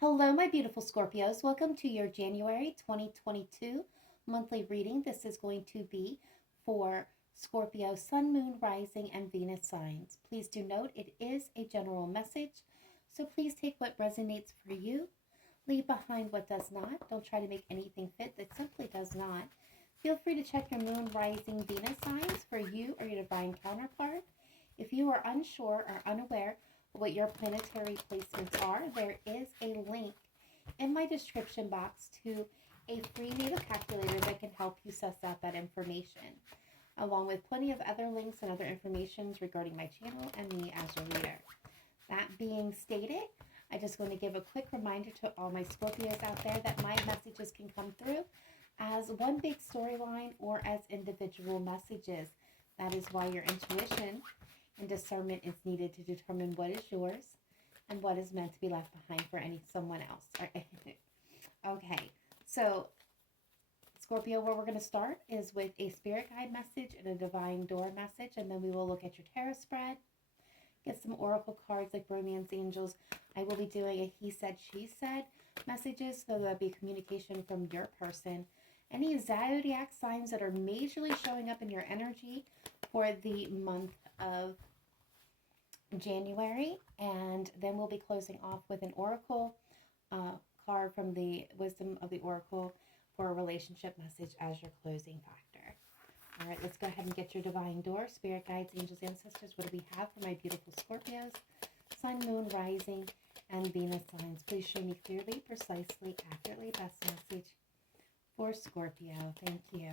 Hello, my beautiful Scorpios. Welcome to your January 2022 monthly reading. This is going to be for Scorpio, Sun, Moon, Rising, and Venus signs. Please do note it is a general message, so please take what resonates for you. Leave behind what does not. Don't try to make anything fit that simply does not. Feel free to check your Moon, Rising, Venus signs for you or your divine counterpart. If you are unsure or unaware what your planetary placements are, there is a link in my description box to a free natal calculator that can help you suss out that information, along with plenty of other links and other information regarding my channel and me as a reader. That being stated, I just want to give a quick reminder to all my Scorpios out there that my messages can come through as one big storyline or as individual messages. That is why your intuition and discernment is needed to determine what is yours and what is meant to be left behind for someone else. Okay, so Scorpio, where we're going to start is with a spirit guide message and a divine door message, and then we will look at your tarot spread, get some oracle cards like romance angels. I will be doing a he said, she said messages, so there'll be communication from your person. Any zodiac signs that are majorly showing up in your energy for the month of January, and then we'll be closing off with an oracle card from the wisdom of the oracle for a relationship message as your closing factor. All right, let's go ahead and get your divine door, spirit guides, angels, ancestors. What do we have for my beautiful Scorpios, Sun, Moon, Rising, and Venus signs? Please show me clearly, precisely, accurately. Best message for Scorpio. Thank you.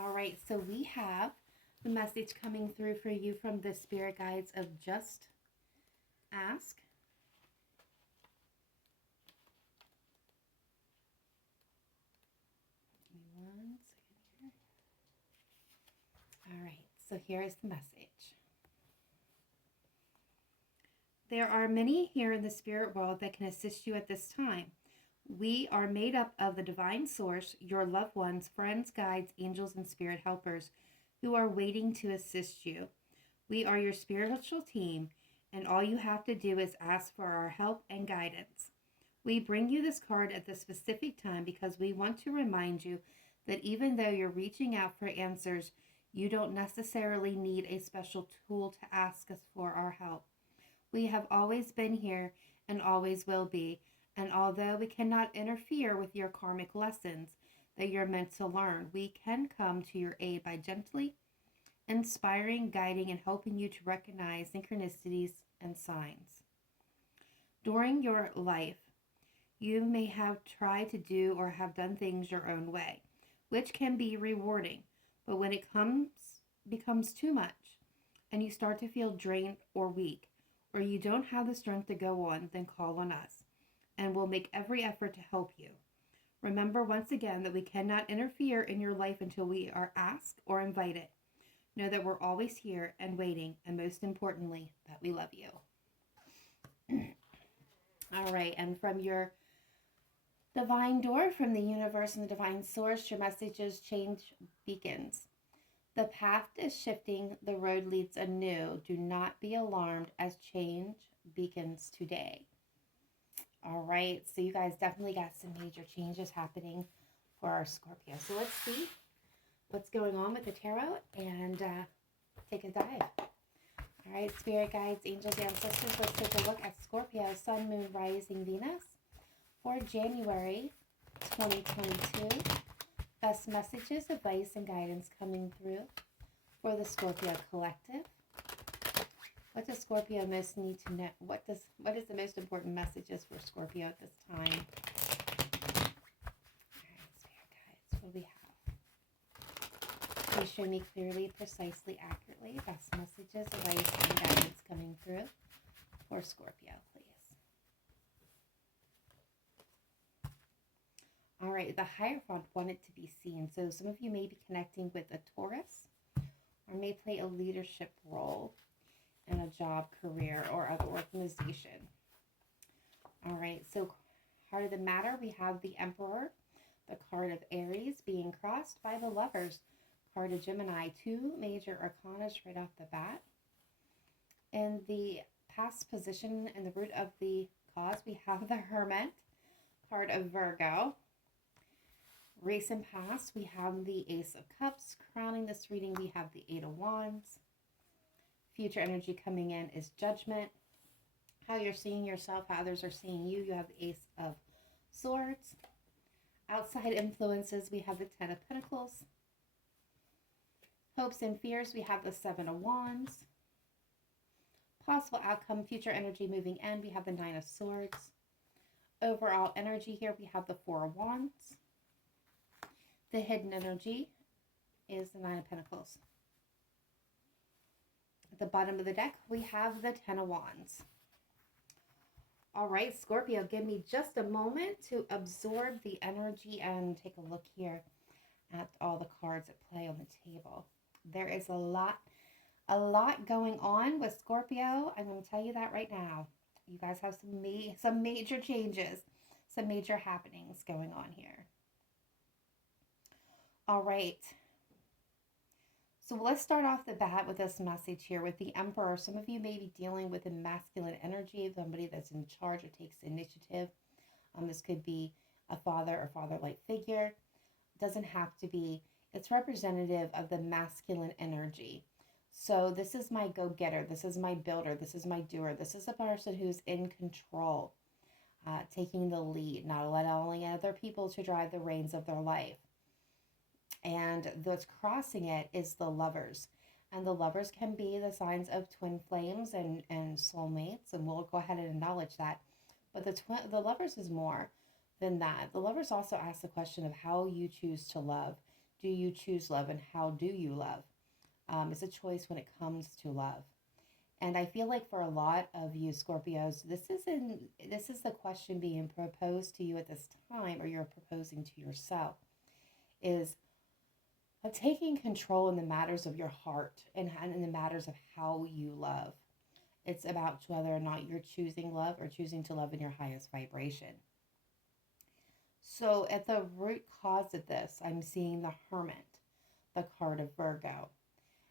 All right, so we have the message coming through for you from the spirit guides of just ask. Give me 1 second here. All right, so here is the message. There are many here in the spirit world that can assist you at this time. We are made up of the divine source, your loved ones, friends, guides, angels, and spirit helpers who are waiting to assist you. We are your spiritual team, and all you have to do is ask for our help and guidance. We bring you this card at this specific time because we want to remind you that even though you're reaching out for answers, you don't necessarily need a special tool to ask us for our help. We have always been here and always will be. And although we cannot interfere with your karmic lessons that you're meant to learn, we can come to your aid by gently inspiring, guiding, and helping you to recognize synchronicities and signs. During your life, you may have tried to do or have done things your own way, which can be rewarding. But when it becomes too much and you start to feel drained or weak, or you don't have the strength to go on, then call on us, and we'll make every effort to help you. Remember once again that we cannot interfere in your life until we are asked or invited. Know that we're always here and waiting, and most importantly, that we love you. All right, and from your divine door, from the universe and the divine source, your messages change beacons. The path is shifting, the road leads anew. Do not be alarmed as change beacons today. All right, so you guys definitely got some major changes happening for our Scorpio. So let's see what's going on with the tarot and take a dive. All right, spirit guides, angels, ancestors, let's take a look at Scorpio, Sun, Moon, Rising, Venus for January 2022. Best messages, advice, and guidance coming through for the Scorpio collective. What does Scorpio most need to know? What is the most important messages for Scorpio at this time? All right, spirit guides, what do we have? Please show me clearly, precisely, accurately. Best messages, advice, and guidance coming through for Scorpio, please. All right, the Hierophant wanted to be seen. So some of you may be connecting with a Taurus or may play a leadership role in a job, career, or other organization. All right, so heart of the matter, we have the Emperor, the card of Aries being crossed by the Lovers, card of Gemini. Two major arcanas right off the bat. in the past position in the root of the cause, we have the Hermit, card of Virgo. Recent past, we have the Ace of Cups. Crowning this reading, we have the Eight of Wands. Future energy coming in is Judgment. How you're seeing yourself, how others are seeing you. You have the Ace of Swords. Outside influences, we have the Ten of Pentacles. Hopes and fears, we have the Seven of Wands. Possible outcome, future energy moving in, we have the Nine of Swords. Overall energy here, we have the Four of Wands. The hidden energy is the Nine of Pentacles. At the bottom of the deck, we have the Ten of Wands. All right, Scorpio, give me just a moment to absorb the energy and take a look here at all the cards at play on the table. There is a lot going on with Scorpio. I'm going to tell you that right now. You guys have some major changes, some major happenings going on here. All right. So let's start off the bat with this message here with the Emperor. Some of you may be dealing with a masculine energy, somebody that's in charge or takes initiative. This could be a father or father-like figure. It doesn't have to be. It's representative of the masculine energy. So this is my go-getter. This is my builder. This is my doer. This is a person who's in control, taking the lead, not allowing other people to drive the reins of their life. And what's crossing it is the Lovers. And the Lovers can be the signs of twin flames and soulmates, and we'll go ahead and acknowledge that. But the Lovers is more than that. The Lovers also ask the question of how you choose to love. Do you choose love, and how do you love? It's a choice when it comes to love. And I feel like for a lot of you Scorpios, this is the question being proposed to you at this time, or you're proposing to yourself, is of taking control in the matters of your heart and in the matters of how you love. It's about whether or not you're choosing love or choosing to love in your highest vibration. So at the root cause of this, I'm seeing the Hermit, the card of Virgo.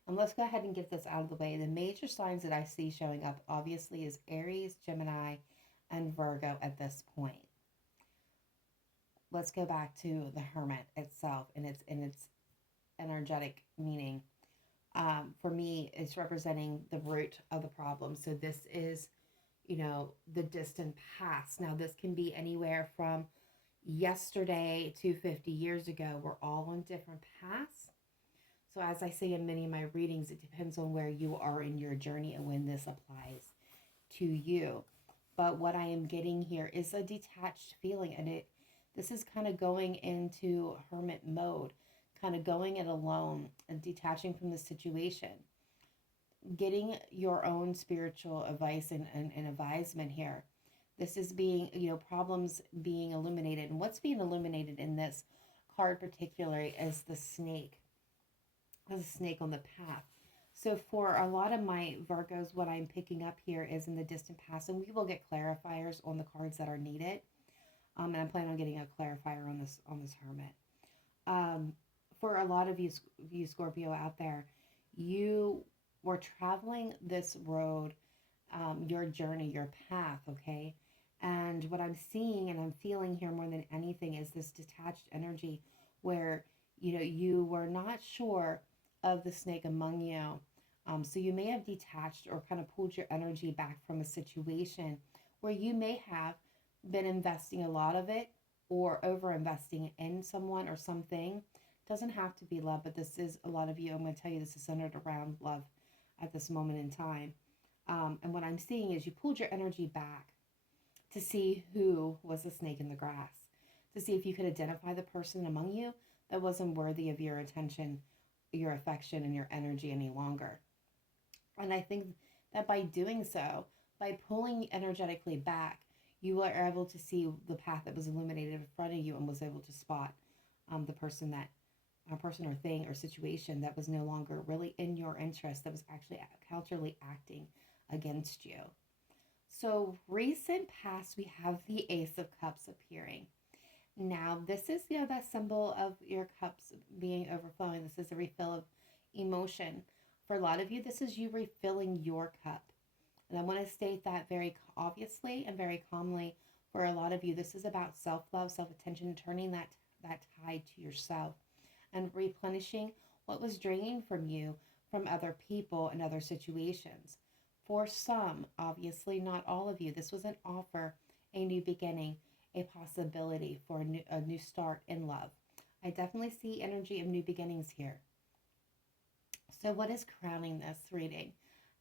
And let's go ahead and get this out of the way. The major signs that I see showing up obviously is Aries, Gemini, and Virgo at this point. Let's go back to the Hermit itself and its energetic meaning. For me, it's representing the root of the problem. So this is, the distant past. Now, this can be anywhere from yesterday to 50 years ago. We're all on different paths. So as I say in many of my readings, it depends on where you are in your journey and when this applies to you. But what I am getting here is a detached feeling, and this is kind of going into hermit mode, kind of going it alone and detaching from the situation, getting your own spiritual advice and advisement here. This is being, problems being illuminated. And what's being illuminated in this card particularly is the snake. There's a snake on the path. So for a lot of my Virgos, what I'm picking up here is in the distant past, and we will get clarifiers on the cards that are needed. And I'm planning on getting a clarifier on this hermit. For a lot of you Scorpio out there, you were traveling this road, your journey, your path, okay? And what I'm seeing and I'm feeling here more than anything is this detached energy where, you were not sure of the snake among you. So you may have detached or kind of pulled your energy back from a situation where you may have been investing a lot of it or over investing in someone or something. Doesn't have to be love, but this is a lot of you. I'm going to tell you this is centered around love at this moment in time. And what I'm seeing is you pulled your energy back to see who was the snake in the grass, to see if you could identify the person among you that wasn't worthy of your attention, your affection, and your energy any longer. And I think that by doing so, by pulling energetically back, you were able to see the path that was illuminated in front of you and was able to spot the person or thing or situation that was no longer really in your interest, that was actually counterly acting against you. So recent past, we have the Ace of Cups appearing. Now, this is, that symbol of your cups being overflowing. This is a refill of emotion. For a lot of you, this is you refilling your cup. And I want to state that very obviously and very calmly. For a lot of you, this is about self-love, self-attention, turning that tide to yourself and replenishing what was draining from you from other people and other situations. For some, obviously not all of you, this was an offer, a new beginning, a possibility for a new start in love. I definitely see energy of new beginnings here. So, what is crowning this reading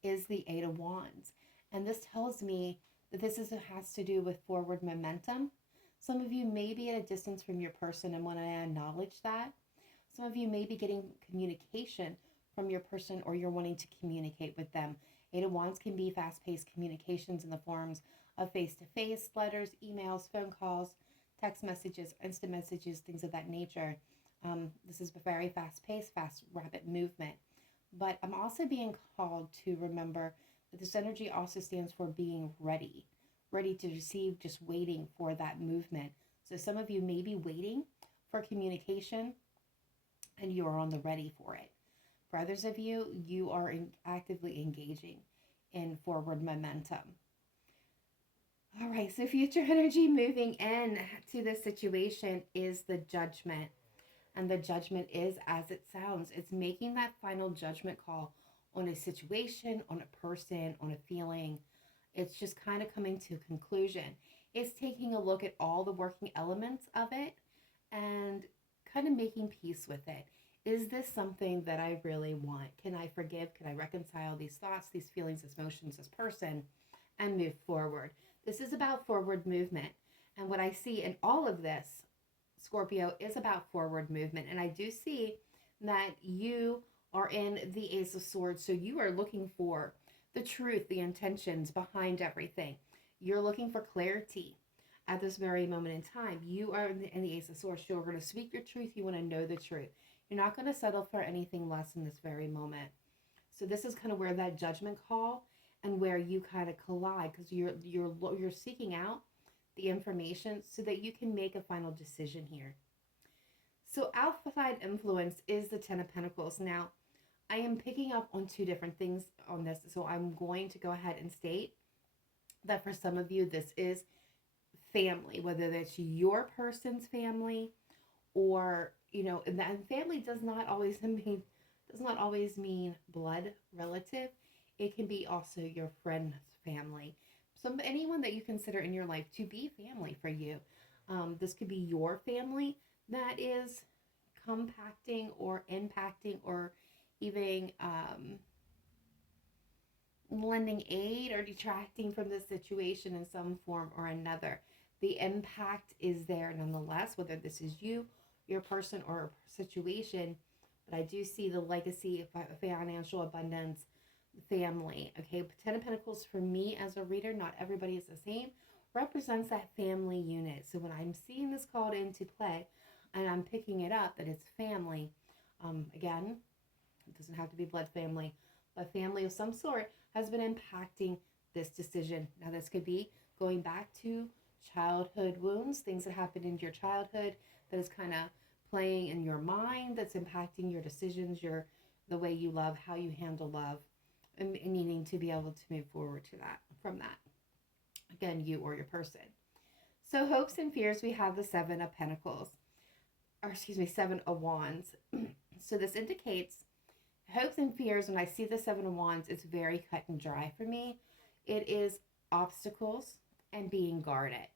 is the Eight of Wands. And this tells me that has to do with forward momentum. Some of you may be at a distance from your person and want to acknowledge that. Some of you may be getting communication from your person or you're wanting to communicate with them. Eight of Wands can be fast-paced communications in the forms of face-to-face, letters, emails, phone calls, text messages, instant messages, things of that nature. This is very fast-paced, fast, rapid movement. But I'm also being called to remember that this energy also stands for being ready, ready to receive, just waiting for that movement. So some of you may be waiting for communication and you are on the ready for it. For others of you, you are actively engaging in forward momentum. All right, so future energy moving in to this situation is the judgment. And the judgment is as it sounds. It's making that final judgment call on a situation, on a person, on a feeling. It's just kind of coming to a conclusion. It's taking a look at all the working elements of it and kind of making peace with it. Is this something that I really want? Can I forgive? Can I reconcile these thoughts, these feelings, these emotions, this person, and move forward? This is about forward movement. And what I see in all of this, Scorpio, is about forward movement. And I do see that you are in the Ace of Swords. So you are looking for the truth, the intentions behind everything. You're looking for clarity at this very moment in time. You are in the Ace of Swords. You're going to speak your truth. You want to know the truth. You're not going to settle for anything less in this very moment. So this is kind of where that judgment call and where you kind of collide, because you're seeking out the information so that you can make a final decision here. So outside influence is the Ten of Pentacles. Now, I am picking up on two different things on this. So I'm going to go ahead and state that for some of you, this is family, whether that's your person's family or, and family does not always mean blood relative. It can be also your friend's family. Anyone that you consider in your life to be family for you. This could be your family that is compacting or impacting or even lending aid or detracting from the situation in some form or another. The impact is there nonetheless, whether this is you, your person, or a situation. But I do see the legacy of financial abundance, family. Okay, Ten of Pentacles for me as a reader, not everybody is the same, represents that family unit. So when I'm seeing this called into play and I'm picking it up that it's family, again, it doesn't have to be blood family, but family of some sort has been impacting this decision. Now this could be going back to childhood wounds, things that happened in your childhood that is kind of playing in your mind, that's impacting your decisions, the way you love, how you handle love, and needing to be able to move forward to that, from that. Again, you or your person. So hopes and fears, we have the Seven of Pentacles, Seven of Wands. So this indicates hopes and fears. When I see the Seven of Wands, it's very cut and dry for me. It is obstacles and being guarded.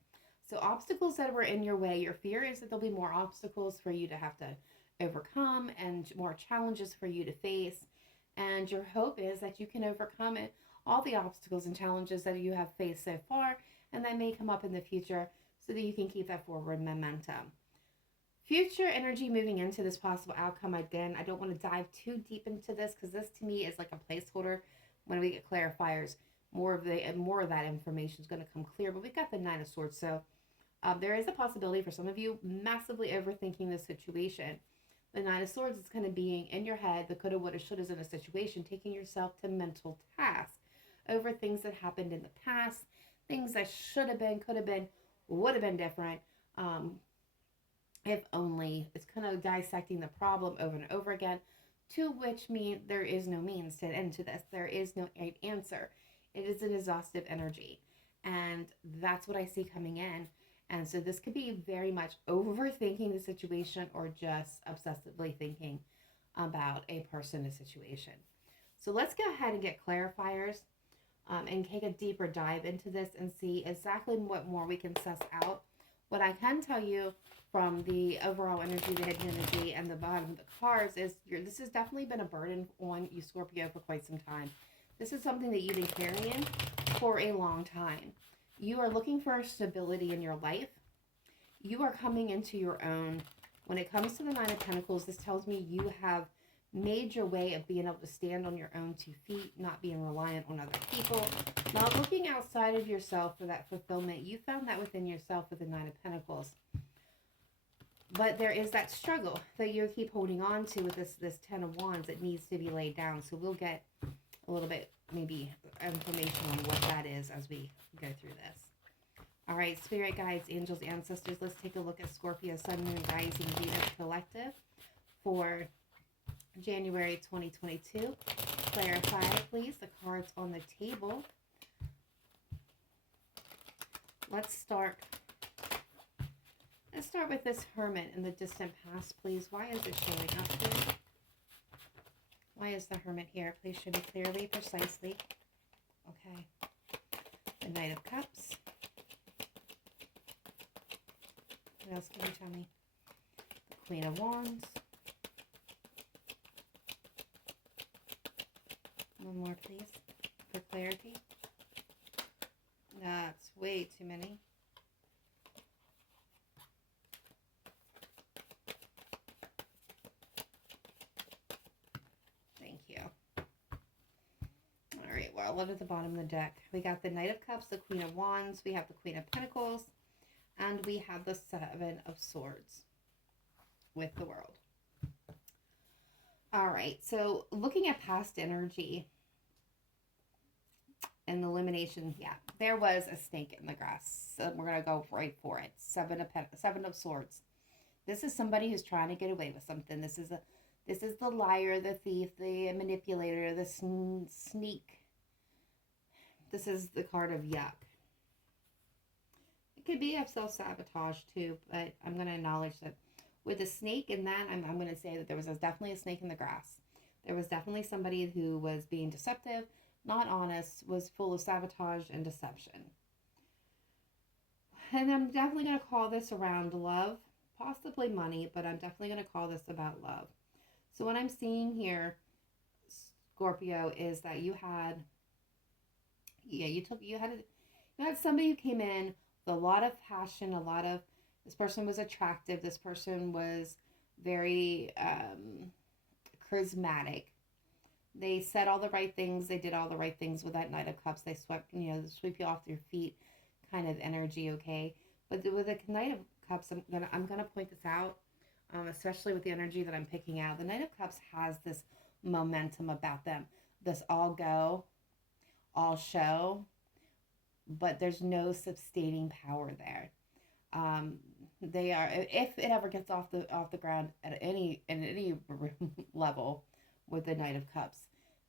So obstacles that were in your way, your fear is that there'll be more obstacles for you to have to overcome and more challenges for you to face. And your hope is that you can overcome it, all the obstacles and challenges that you have faced so far and that may come up in the future so that you can keep that forward momentum. Future energy moving into this possible outcome. Again, I don't want to dive too deep into this because this to me is like a placeholder. When we get clarifiers, more of that information is going to come clear. But we've got the Nine of Swords, so there is a possibility for some of you massively overthinking this situation. The Nine of Swords is kind of being in your head, the coulda, woulda, shouldas in a situation, taking yourself to mental task over things that happened in the past, things that should have been, could have been, would have been different. If only. It's kind of dissecting the problem over and over again, to which mean there is no means to end to this. There is no answer. It is an exhaustive energy. And that's what I see coming in. And so this could be very much overthinking the situation or just obsessively thinking about a person, a situation. So let's go ahead and get clarifiers and take a deeper dive into this and see exactly what more we can suss out. What I can tell you from the overall energy, the hidden energy, and the bottom of the cards is this has definitely been a burden on you, Scorpio, for quite some time. This is something that you've been carrying for a long time. You are looking for stability in your life. You are coming into your own. When it comes to the Nine of Pentacles, this tells me you have made your way of being able to stand on your own 2 feet, not being reliant on other people, not looking outside of yourself for that fulfillment. You found that within yourself with the Nine of Pentacles. But there is that struggle that you keep holding on to with this Ten of Wands that needs to be laid down. So we'll get a little bit, maybe, information on what that is as we go through this. All right, spirit guides, angels, ancestors, let's take a look at Scorpio, Sun, Moon, Rising, Venus Collective for January 2022. Clarify, please, the cards on the table. Let's start with this Hermit in the distant past, please. Why is it showing up here? Why is the Hermit here? Please show me clearly, precisely. Okay. The Knight of Cups. What else can you tell me? The Queen of Wands. One more, please, for clarity. That's way too many. Thank you. All right, well, look at the bottom of the deck. We got the Knight of Cups, the Queen of Wands, we have the Queen of Pentacles, and we have the Seven of Swords with the World. All right, so looking at past energy and the elimination, yeah, there was a snake in the grass. So we're going to go right for it. Seven of Swords. This is somebody who's trying to get away with something. This is the liar, the thief, the manipulator, the sneak. This is the card of yuck. It could be of self-sabotage too, but I'm going to acknowledge that with the snake in that, I'm going to say that there was definitely a snake in the grass. There was definitely somebody who was being deceptive, not honest, was full of sabotage and deception. And I'm definitely going to call this around love, possibly money, but I'm definitely going to call this about love. So what I'm seeing here, Scorpio, is that you had somebody who came in with a lot of passion, this person was attractive. This person was very charismatic. They said all the right things. They did all the right things with that Knight of Cups. They sweep you off your feet kind of energy, okay? But with the Knight of Cups, I'm gonna point this out, especially with the energy that I'm picking out. The Knight of Cups has this momentum about them. This all go, all show, but there's no sustaining power there. They are, if it ever gets off the ground at any level with the Knight of Cups,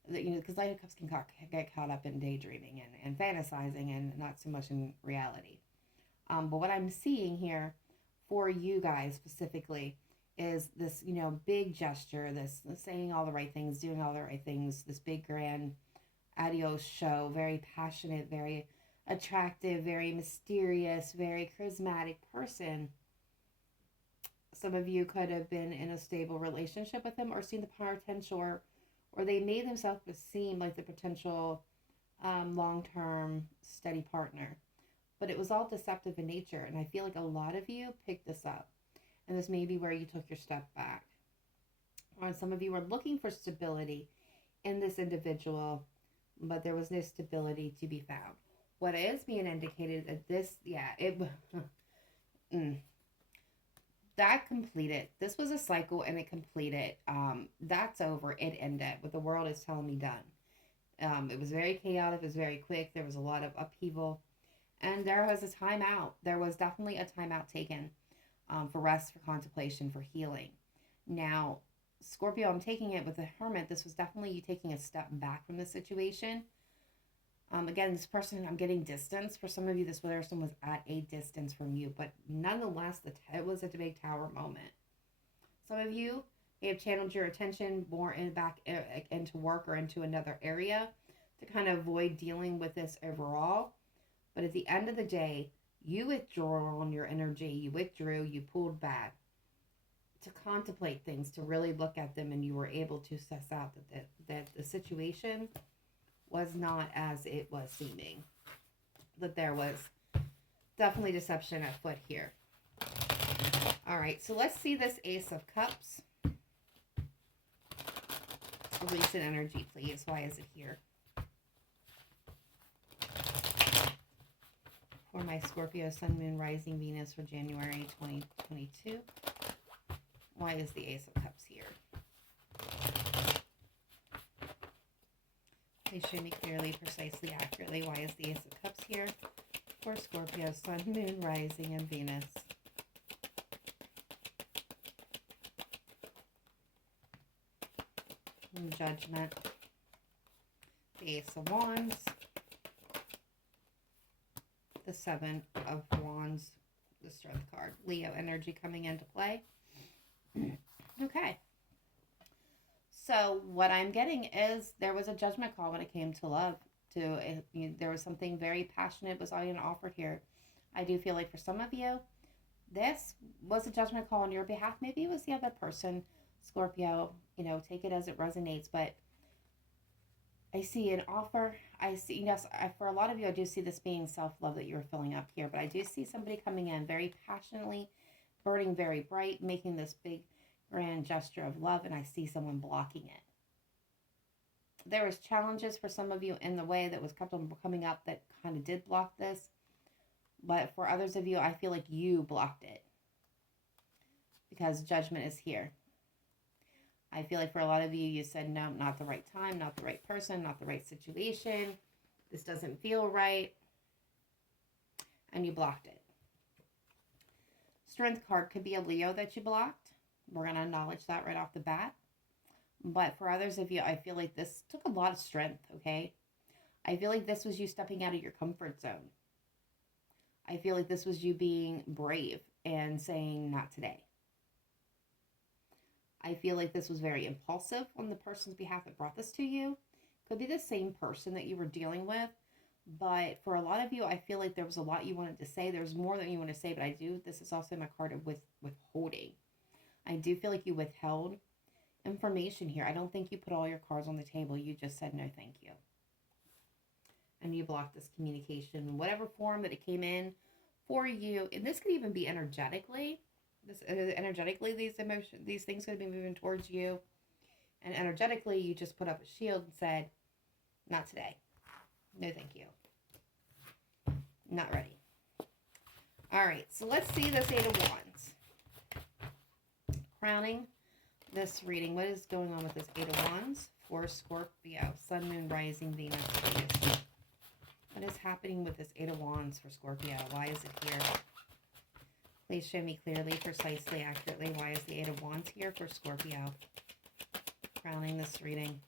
because Knight of Cups can get caught up in daydreaming and fantasizing and not so much in reality. But what I'm seeing here for you guys specifically is this, big gesture, this saying all the right things, doing all the right things, this big grand adios show, very passionate, very attractive, very mysterious, very charismatic person. Some of you could have been in a stable relationship with them or seen the potential, or they made themselves seem like the potential long-term steady partner. But it was all deceptive in nature, and I feel like a lot of you picked this up. And this may be where you took your step back. Or some of you were looking for stability in this individual, but there was no stability to be found. What is being indicated that this, that completed. This was a cycle and it completed. That's over. It ended. What the world is telling me done. It was very chaotic. It was very quick. There was a lot of upheaval. And there was a timeout. There was definitely a timeout taken for rest, for contemplation, for healing. Now, Scorpio, I'm taking it with the Hermit. This was definitely you taking a step back from the situation. Again, this person, I'm getting distance. For some of you, this person was at a distance from you, but nonetheless, it was a big tower moment. Some of you may have channeled your attention more into work or into another area to kind of avoid dealing with this overall. But at the end of the day, you withdrew on your energy. You withdrew. You pulled back to contemplate things, to really look at them, and you were able to suss out that the situation was not as it was seeming. That there was definitely deception at foot here. All right, so let's see this Ace of Cups. Recent energy, please. Why is it here? For my Scorpio, Sun, Moon, Rising, Venus for January 2022. Why is the Ace of Cups here? Please show me clearly, precisely, accurately. Why is the Ace of Cups here? For Scorpio, Sun, Moon, Rising, and Venus. And Judgment. The Ace of Wands. The Seven of Wands. The Strength card. Leo energy coming into play. Okay. So what I'm getting is there was a judgment call when it came to love. There was something very passionate was being offered here. I do feel like for some of you, this was a judgment call on your behalf. Maybe it was the other person, Scorpio. Take it as it resonates. But I see an offer. I see, for a lot of you, I do see this being self-love that you're filling up here. But I do see somebody coming in very passionately, burning very bright, making this big grand gesture of love, and I see someone blocking it. There was challenges for some of you in the way that was coming up that kind of did block this, but for others of you, I feel like you blocked it because judgment is here. I feel like for a lot of you, you said, no, not the right time, not the right person, not the right situation. This doesn't feel right, and you blocked it. Strength card could be a Leo that you blocked. We're going to acknowledge that right off the bat. But for others of you, I feel like this took a lot of strength, okay? I feel like this was you stepping out of your comfort zone. I feel like this was you being brave and saying, not today. I feel like this was very impulsive on the person's behalf that brought this to you. Could be the same person that you were dealing with. But for a lot of you, I feel like there was a lot you wanted to say. There's more than you want to say, but this is also my card of withholding. I do feel like you withheld information here. I don't think you put all your cards on the table. You just said no, thank you. And you blocked this communication in whatever form that it came in for you. And this could even be energetically. These things could be moving towards you. And energetically, you just put up a shield and said, not today. No, thank you. Not ready. All right, so let's see this Eight of Wands. Crowning this reading. What is going on with this Eight of Wands for Scorpio? Sun, Moon, Rising, Venus. What is happening with this Eight of Wands for Scorpio? Why is it here? Please show me clearly, precisely, accurately. Why is the Eight of Wands here for Scorpio? Crowning this reading.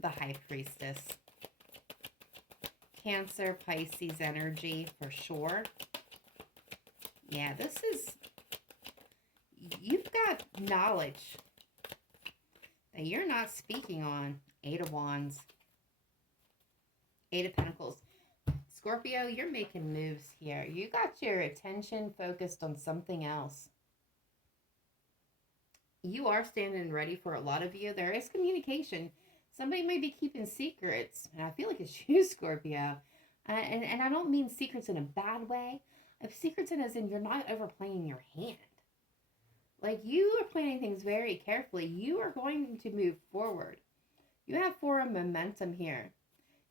The High Priestess. Cancer, Pisces energy for sure. Yeah, this is, you've got knowledge that you're not speaking on. Eight of Wands. Eight of Pentacles. Scorpio, you're making moves here. You got your attention focused on something else. You are standing ready for a lot of you. There is communication. Somebody may be keeping secrets, and I feel like it's you, Scorpio. And I don't mean secrets in a bad way. If secrets as in you're not overplaying your hand. Like, you are planning things very carefully. You are going to move forward. You have forward momentum here.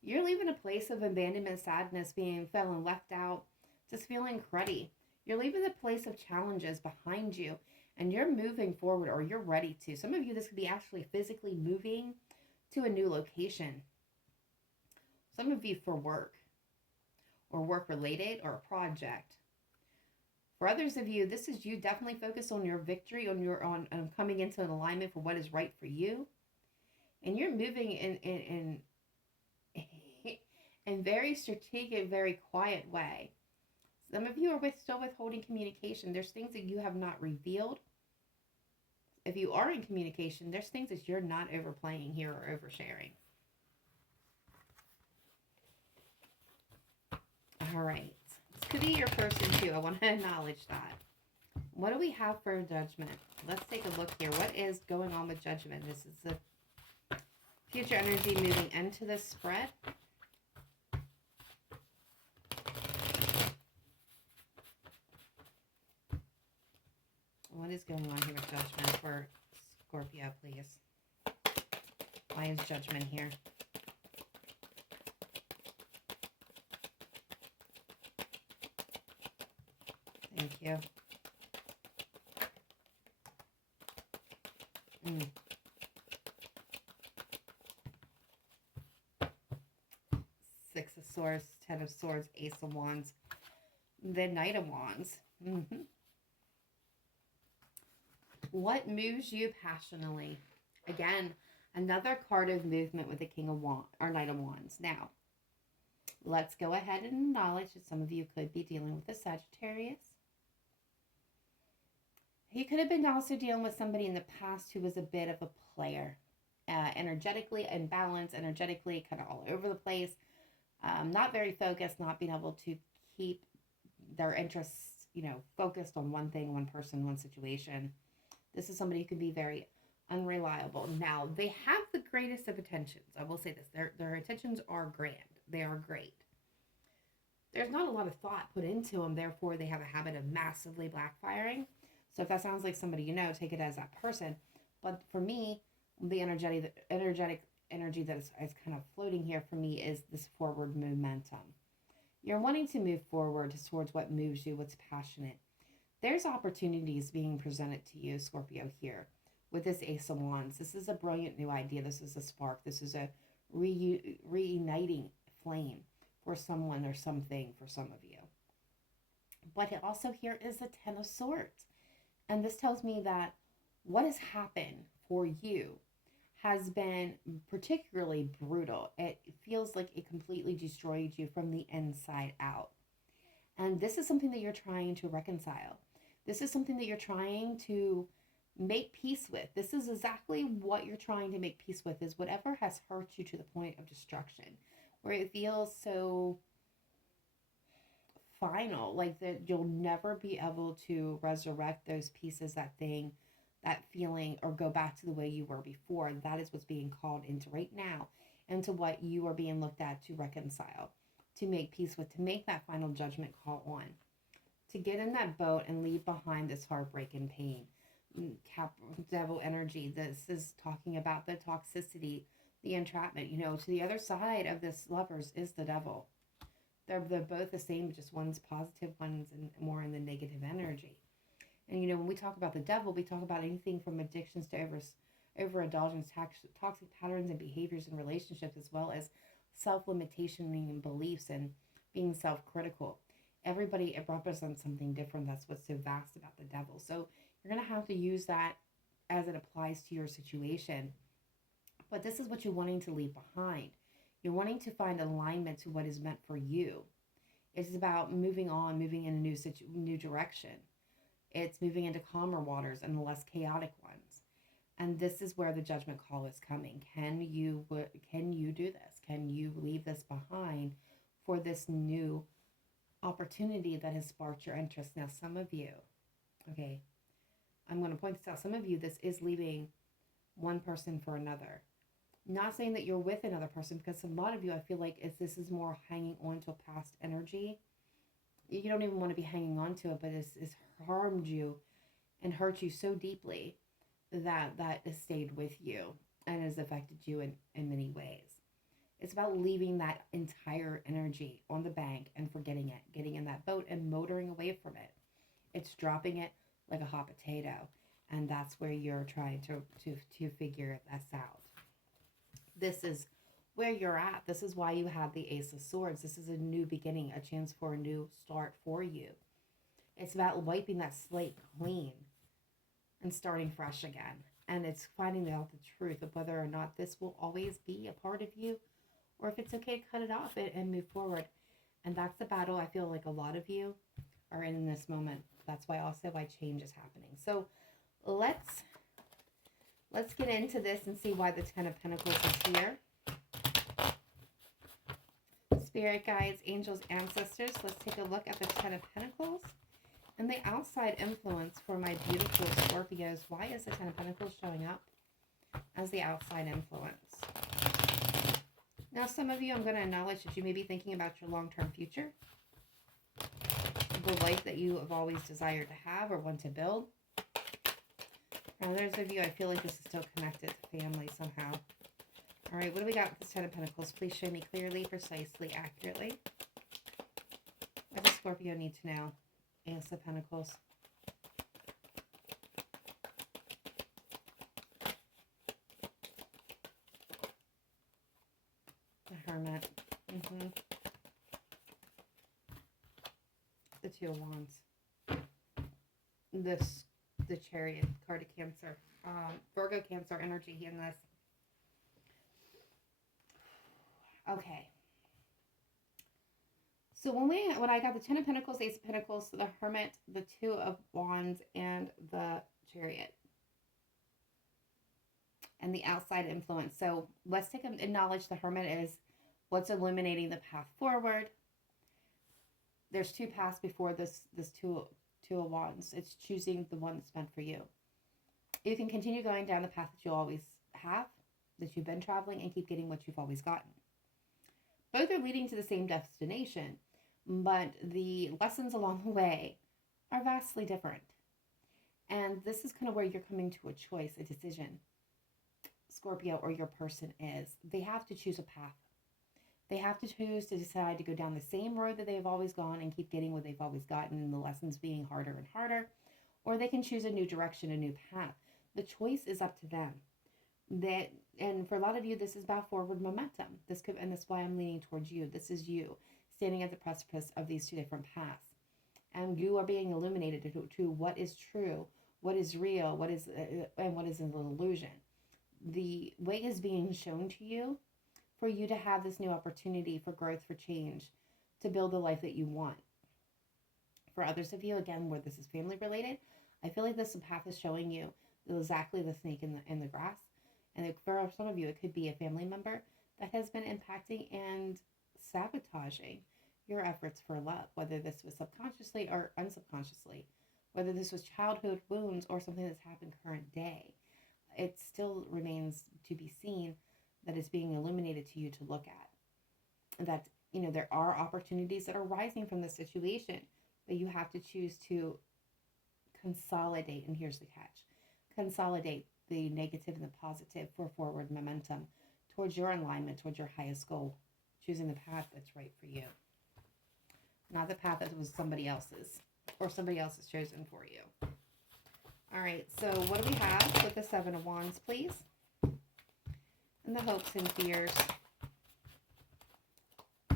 You're leaving a place of abandonment, sadness, feeling left out, just feeling cruddy. You're leaving the place of challenges behind you, and you're moving forward, or you're ready to. Some of you, this could be actually physically moving to a new location. Some of you for work, or work related, or a project. For others of you, this is you definitely focused on your victory, on coming into an alignment for what is right for you. And you're moving in very strategic, very quiet way. Some of you are still withholding communication. There's things that you have not revealed. If you are in communication, there's things that you're not overplaying here or oversharing. All right. This could be your person too. I want to acknowledge that. What do we have for judgment? Let's take a look here. What is going on with judgment? This is the future energy moving into this spread. What is going on here with judgment for Scorpio, please? Why is judgment here? Thank you. Six of Swords, Ten of Swords, Ace of Wands, the Knight of Wands. What moves you passionately? Again, another card of movement with the King of Wands, or Knight of Wands. Now, let's go ahead and acknowledge that some of you could be dealing with a Sagittarius. You could have been also dealing with somebody in the past who was a bit of a player. Energetically imbalanced, energetically kind of all over the place. Not very focused, not being able to keep their interests, focused on one thing, one person, one situation. This is somebody who can be very unreliable. Now, they have the greatest of intentions. I will say this. Their intentions are grand. They are great. There's not a lot of thought put into them. Therefore, they have a habit of massively backfiring. So if that sounds like somebody take it as that person. But for me, the energetic energy that is kind of floating here for me is this forward momentum. You're wanting to move forward towards what moves you, what's passionate. There's opportunities being presented to you, Scorpio, here with this Ace of Wands. This is a brilliant new idea. This is a spark. This is a reuniting flame for someone or something for some of you. But it also here is the Ten of Swords. And this tells me that what has happened for you has been particularly brutal. It feels like it completely destroyed you from the inside out. And this is something that you're trying to reconcile. This is something that you're trying to make peace with. This is exactly what you're trying to make peace with, is whatever has hurt you to the point of destruction, where it feels so final, like that you'll never be able to resurrect those pieces, that thing, that feeling, or go back to the way you were before. That is what's being called into right now, into what you are being looked at to reconcile, to make peace with, to make that final judgment call on, to get in that boat and leave behind this heartbreak and pain. Devil energy. This is talking about the toxicity, the entrapment. To the other side of this Lovers is the devil. They're both the same, just one's positive, one's more in the negative energy. And when we talk about the devil, we talk about anything from addictions to overindulgence, toxic patterns and behaviors in relationships, as well as self-limitation and beliefs and being self-critical. Everybody, it represents something different. That's what's so vast about the devil. So you're going to have to use that as it applies to your situation. But this is what you're wanting to leave behind. You're wanting to find alignment to what is meant for you. It's about moving on, moving in a new direction. It's moving into calmer waters and the less chaotic ones. And this is where the judgment call is coming. Can you do this? Can you leave this behind for this new opportunity that has sparked your interest? Now, some of you, okay, I'm going to point this out. Some of you, this is leaving one person for another. Not saying that you're with another person, because a lot of you, I feel like this is more hanging on to a past energy. You don't even want to be hanging on to it, but it's harmed you and hurt you so deeply that has stayed with you and has affected you in many ways. It's about leaving that entire energy on the bank and forgetting it, getting in that boat and motoring away from it. It's dropping it like a hot potato, and that's where you're trying to figure this out. This is where you're at. This is why you have the Ace of Swords. This is a new beginning, a chance for a new start for you. It's about wiping that slate clean and starting fresh again. And it's finding out the truth of whether or not this will always be a part of you, or if it's okay to cut it off and move forward. And that's the battle I feel like a lot of you are in this moment. That's why also why change is happening. So let's get into this and see why the Ten of Pentacles is here. Spirit guides, angels, ancestors. Let's take a look at the Ten of Pentacles. And the outside influence for my beautiful Scorpios. Why is the Ten of Pentacles showing up as the outside influence? Now, some of you, I'm going to acknowledge that you may be thinking about your long-term future. The life that you have always desired to have or want to build. Now, others of you, I feel like this is still connected to family somehow. All right, what do we got with this Ten of Pentacles? Please show me clearly, precisely, accurately. What does Scorpio need to know? Ace of Pentacles. The Hermit. The Two of Wands. The Chariot card of Cancer. Virgo, Cancer energy in this. Okay. So when I got the Ten of Pentacles, Ace of Pentacles, the Hermit, the Two of Wands, and the Chariot. And the outside influence. So let's acknowledge the Hermit is what's illuminating the path forward. There's two paths before this two of Wands. It's choosing the one that's meant for you. You can continue going down the path that you always have, that you've been traveling, and keep getting what you've always gotten. Both are leading to the same destination, but the lessons along the way are vastly different. And this is kind of where you're coming to a choice, a decision. Scorpio or your person is. They have to choose a path. They have to choose to decide to go down the same road that they've always gone and keep getting what they've always gotten, and the lessons being harder and harder. Or they can choose a new direction, a new path. The choice is up to them. And for a lot of you, this is about forward momentum. And that's why I'm leaning towards you. This is you standing at the precipice of these two different paths. And you are being illuminated to what is true, what is real, and what is an illusion. The way is being shown to you for you to have this new opportunity for growth, for change, to build the life that you want. For others of you, again, where this is family related, I feel like this path is showing you exactly the snake in the grass. And for some of you, it could be a family member that has been impacting and sabotaging your efforts for love, whether this was subconsciously or unsubconsciously, whether this was childhood wounds or something that's happened current day. It still remains to be seen that is being illuminated to you to look at. That, there are opportunities that are rising from the situation, but you have to choose to consolidate. And here's the catch. Consolidate the negative and the positive for forward momentum towards your alignment, towards your highest goal, choosing the path that's right for you, not the path that was somebody else's or somebody else has chosen for you. All right, so what do we have with the Seven of Wands, please? And the hopes and fears.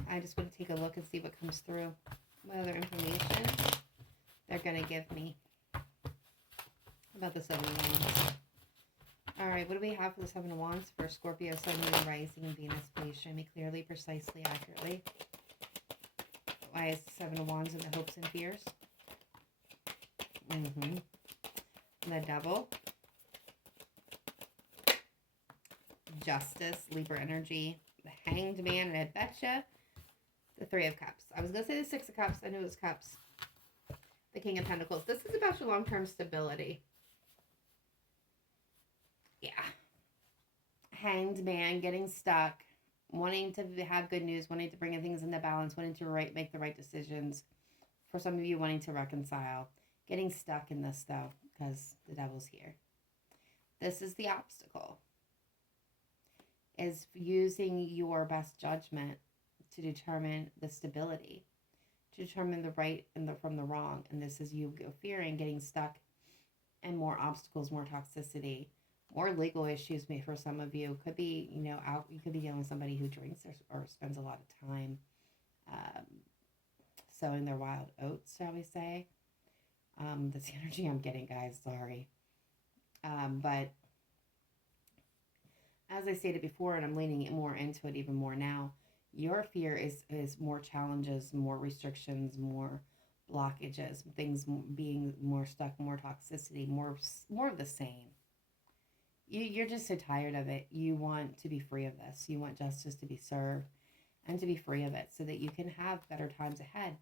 I just want to take a look and see what comes through. What other information they're going to give me about the Seven of Wands. All right, what do we have for the Seven of Wands for Scorpio, Sun, Moon, Rising, and Venus? Please show me clearly, precisely, accurately. Why is the Seven of Wands and the hopes and fears? The Devil. Justice, Libra energy. The Hanged Man, and I betcha the Three of Cups. I was going to say the Six of Cups. I knew it was Cups. The King of Pentacles. This is about your long-term stability. Yeah. Hanged Man, getting stuck, wanting to have good news, wanting to bring things into balance, wanting to make the right decisions. For some of you, wanting to reconcile. Getting stuck in this, though, because the Devil's here. This is the obstacle. Is using your best judgment to determine the stability, to determine the right and from the wrong. And this is you fearing getting stuck and more obstacles, more toxicity, more legal issues. Maybe for some of you, could be, you could be dealing with somebody who drinks or spends a lot of time sowing their wild oats, shall we say. That's the energy I'm getting, guys. Sorry. But as I stated before, and I'm leaning it more into it even more now, your fear is more challenges, more restrictions, more blockages, things being more stuck, more toxicity, more of the same. You're just so tired of it. You want to be free of this. You want justice to be served and to be free of it so that you can have better times ahead.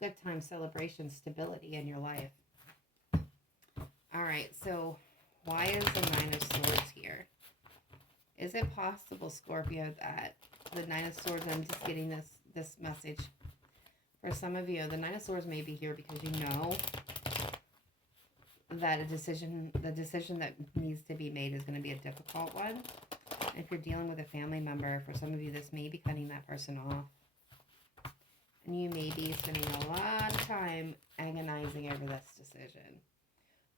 Good time, celebration, stability in your life. All right, so why is the Nine of Swords here? Is it possible, Scorpio, that the Nine of Swords, I'm just getting this message. For some of you, the Nine of Swords may be here because you know that the decision that needs to be made is going to be a difficult one. And if you're dealing with a family member, for some of you, this may be cutting that person off. And you may be spending a lot of time agonizing over this decision.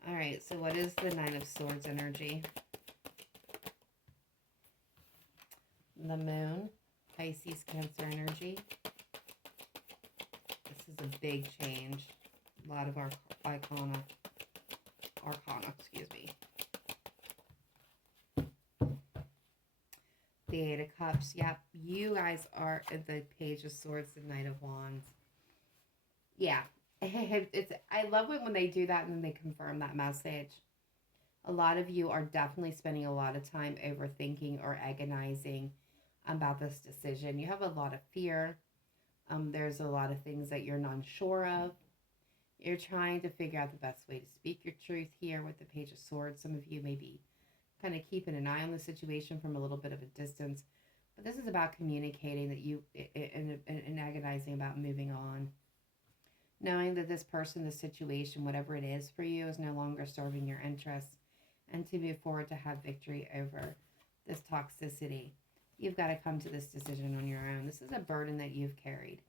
All right, so what is the Nine of Swords energy? The Moon, Pisces, Cancer energy. This is a big change. A lot of our arcana, excuse me. The Eight of Cups. Yep, you guys are at the Page of Swords, the Knight of Wands. Yeah, I love it when they do that and then they confirm that message. A lot of you are definitely spending a lot of time overthinking or agonizing about this decision. You have a lot of fear. There's a lot of things that you're not sure of. You're trying to figure out the best way to speak your truth here with the Page of Swords. Some of you may be kind of keeping an eye on the situation from a little bit of a distance. But this is about communicating that you and agonizing about moving on. Knowing that this person, this situation, whatever it is for you, is no longer serving your interests. And to move forward to have victory over this toxicity. You've got to come to this decision on your own. This is a burden that you've carried.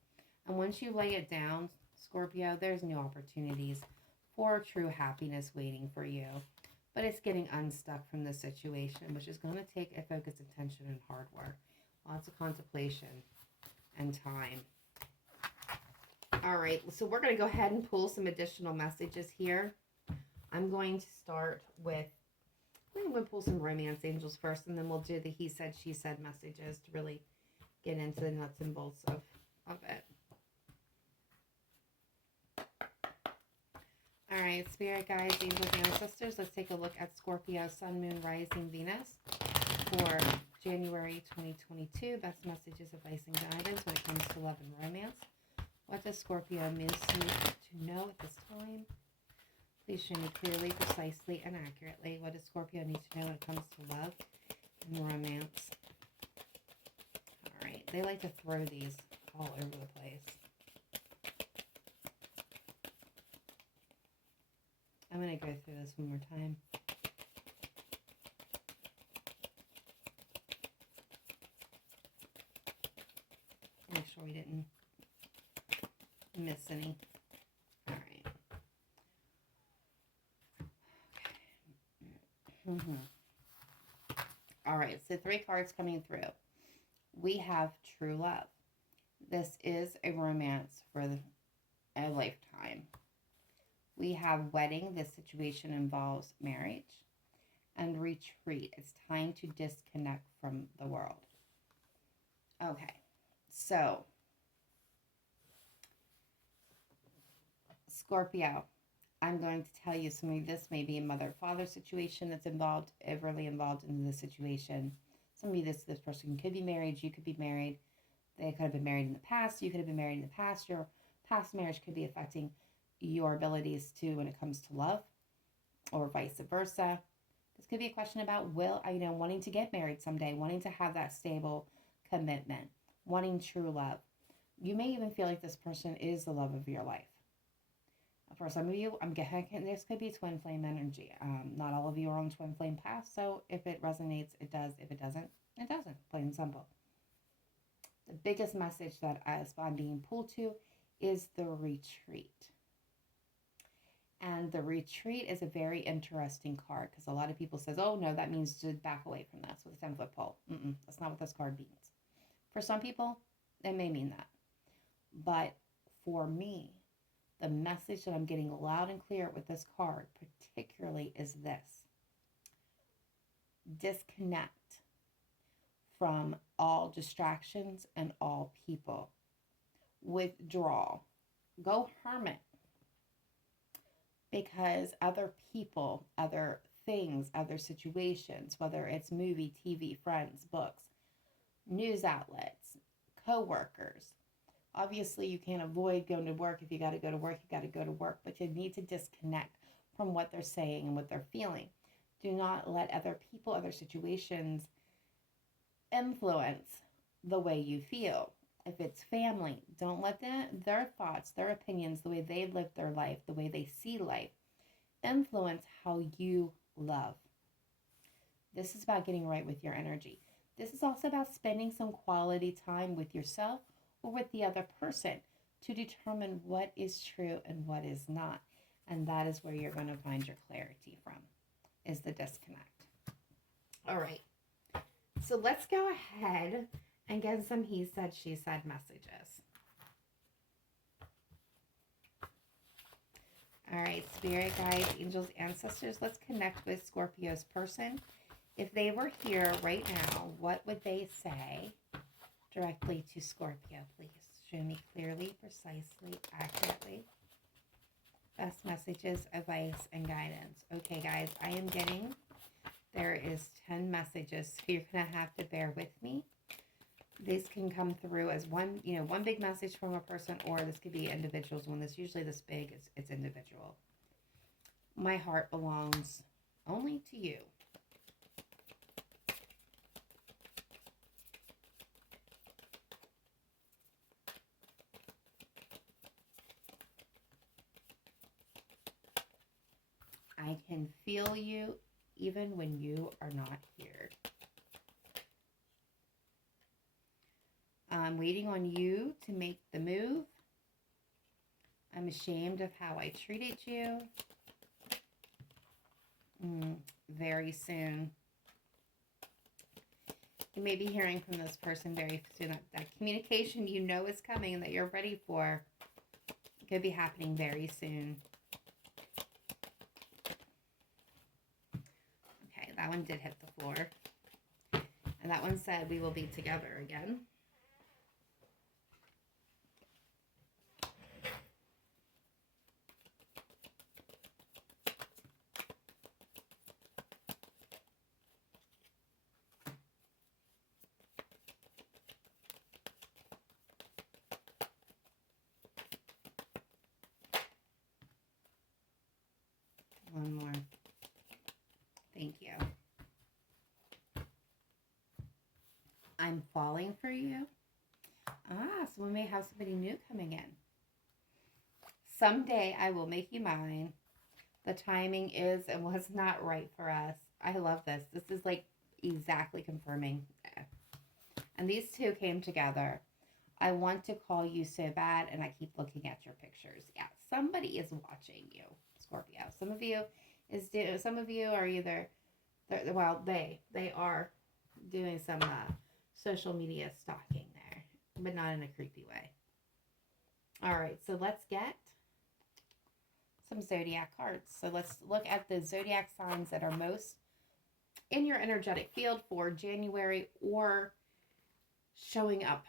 And once you lay it down, Scorpio, there's new opportunities for true happiness waiting for you. But it's getting unstuck from this situation, which is going to take a focus, attention, and hard work. Lots of contemplation and time. All right, so we're going to go ahead and pull some additional messages here. I'm going to start with, I'm going to pull some romance angels first, and then we'll do the he said, she said messages to really get into the nuts and bolts of it. All right, Spirit guides, angels, and ancestors, let's take a look at Scorpio, Sun, Moon, Rising, Venus for January 2022. Best messages, advice, and guidance when it comes to love and romance. What does Scorpio need to know at this time? Please show me clearly, precisely, and accurately. What does Scorpio need to know when it comes to love and romance? All right, they like to throw these all over the place. I'm going to go through this one more time. Make sure we didn't miss any. All right. Okay. All right, so 3 cards coming through. We have true love. This is a romance for a lifetime. We have wedding. This situation involves marriage. And retreat. It's time to disconnect from the world. Okay, so Scorpio, I'm going to tell you some of this may be a mother-father situation that's involved, overly involved in this situation. Some of you, this person could be married, you could be married. They could have been married in the past, you could have been married in the past. Your past marriage could be affecting your abilities to when it comes to love, or vice versa. This could be a question about wanting to get married someday, wanting to have that stable commitment, wanting true love. You may even feel like this person is the love of your life. For some of you, I'm guessing this could be twin flame energy. Not all of you are on twin flame path, so if it resonates, it does. If it doesn't, it doesn't. Plain and simple. The biggest message that I'm being pulled to is the retreat. And the retreat is a very interesting card because a lot of people says, oh no, that means to back away from this with a 10-foot pole. That's not what this card means. For some people, it may mean that. But for me, The message that I'm getting loud and clear with this card, particularly, is this: disconnect from all distractions and all people. Withdraw. Go hermit. Because other people, other things, other situations, whether it's movie, TV, friends, books, news outlets, co-workers. Obviously, you can't avoid going to work. If you got to go to work, you got to go to work. But you need to disconnect from what they're saying and what they're feeling. Do not let other people, other situations influence the way you feel. If it's family, don't let their thoughts, their opinions, the way they live their life, the way they see life, influence how you love. This is about getting right with your energy. This is also about spending some quality time with yourself or with the other person to determine what is true and what is not. And that is where you're going to find your clarity from, is the disconnect. All right. So let's go ahead and get some he said, she said messages. All right, spirit guides, angels, ancestors, let's connect with Scorpio's person. If they were here right now, what would they say directly to Scorpio, please? Show me clearly, precisely, accurately. Best messages, advice, and guidance. Okay, guys, I am getting, there is 10 messages, so you're going to have to bear with me. These can come through as one big message from a person, or this could be individuals. When it's usually this big, it's individual. My heart belongs only to you. I can feel you even when you are not here. I'm waiting on you to make the move. I'm ashamed of how I treated you. Very soon. You may be hearing from this person very soon. That communication you know is coming and that you're ready for could be happening very soon. Okay, that one did hit the floor. And that one said we will be together again. One more. Thank you. I'm falling for you. So we may have somebody new coming in. Someday I will make you mine. The timing is and was not right for us. I love this. This is like exactly confirming. And these two came together. I want to call you so bad, and I keep looking at your pictures. Yeah, somebody is watching you, Scorpio. Some of you are either, they are doing some social media stalking there, but not in a creepy way. All right, so let's get some zodiac cards. So let's look at the zodiac signs that are most in your energetic field for January, or showing up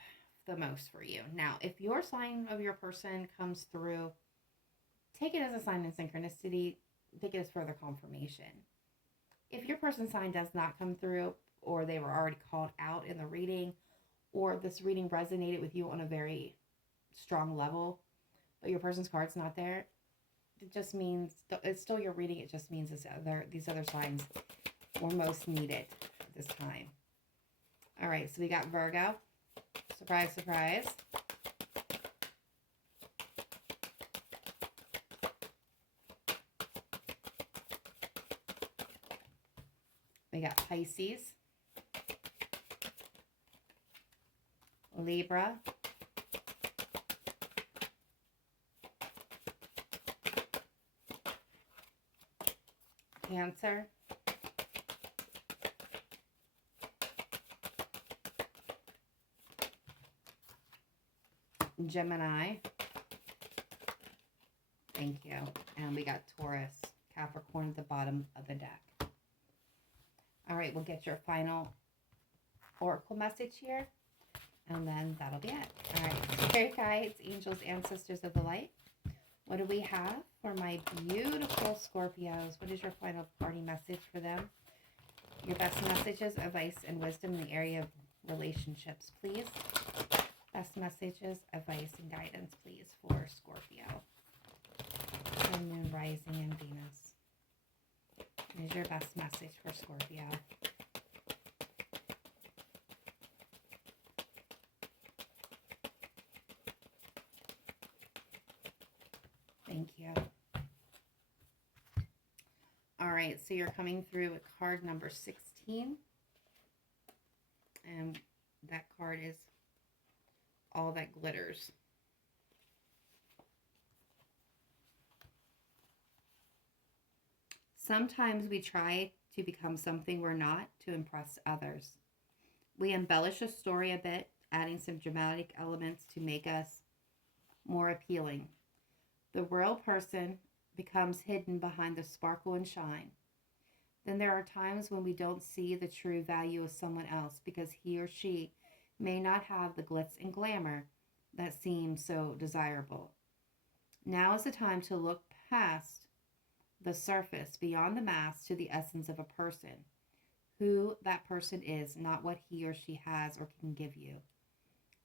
the most for you. Now, if your sign of your person comes through, take it as a sign of synchronicity. Take it as further confirmation. If your person's sign does not come through, or they were already called out in the reading, or this reading resonated with you on a very strong level, but your person's card's not there, it just means it's still your reading. It just means these other signs were most needed at this time. All right, so we got Virgo. Surprise, surprise. We got Pisces, Libra, Cancer, Gemini, Thank you. And we got Taurus, Capricorn at the bottom of the deck. All right, we'll get your final oracle message here, and then that'll be it. All right, spirit guides, angels, ancestors of the light. What do we have for my beautiful Scorpios? What is your final party message for them? Your best messages, advice, and wisdom in the area of relationships, please. Best messages, advice, and guidance, please, for Scorpio. Sun, Moon, Rising, and Venus. What is your best message for Scorpio? Thank you. All right, so you're coming through with card number 16. And that card is all that glitters. Sometimes we try to become something we're not to impress others. We embellish a story a bit, adding some dramatic elements to make us more appealing. The real person becomes hidden behind the sparkle and shine. Then there are times when we don't see the true value of someone else because he or she may not have the glitz and glamour that seems so desirable. Now is the time to look past the surface, beyond the mask, to the essence of a person. Who that person is, not what he or she has or can give you,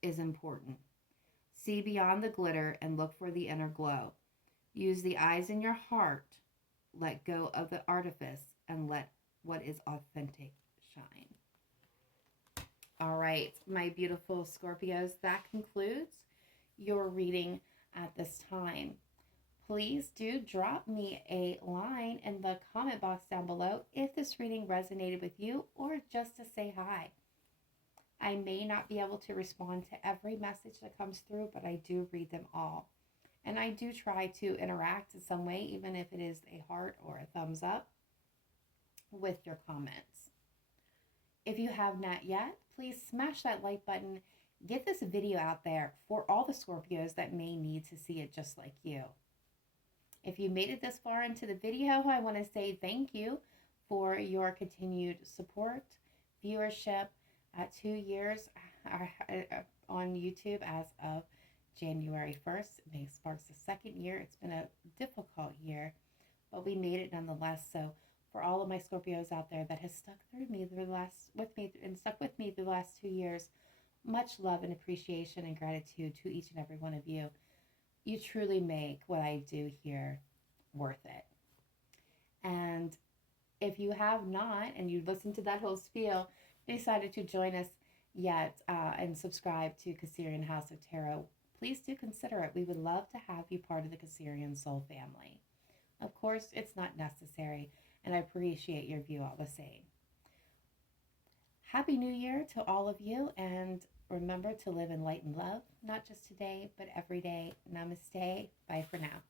is important. See beyond the glitter and look for the inner glow. Use the eyes in your heart. Let go of the artifice and let what is authentic shine. All right, my beautiful Scorpios, that concludes your reading at this time. Please do drop me a line in the comment box down below if this reading resonated with you, or just to say hi. I may not be able to respond to every message that comes through, but I do read them all. And I do try to interact in some way, even if it is a heart or a thumbs up, with your comments. If you have not yet, please smash that like button. Get this video out there for all the Scorpios that may need to see it just like you. If you made it this far into the video, I want to say thank you for your continued support, viewership at 2 years on YouTube as of January 1st. May sparks the second year. It's been a difficult year, but we made it nonetheless. So for all of my Scorpios out there that has stuck with me through the last 2 years, much love and appreciation and gratitude to each and every one of you. You truly make what I do here worth it. And if you have not, and you listened to that whole spiel, decided to join us yet and subscribe to Cancerian House of Tarot, please do consider it. We would love to have you part of the Cancerian Soul family. Of course, it's not necessary, and I appreciate your view all the same. Happy New Year to all of you, and remember to live in light and love, not just today, but every day. Namaste. Bye for now.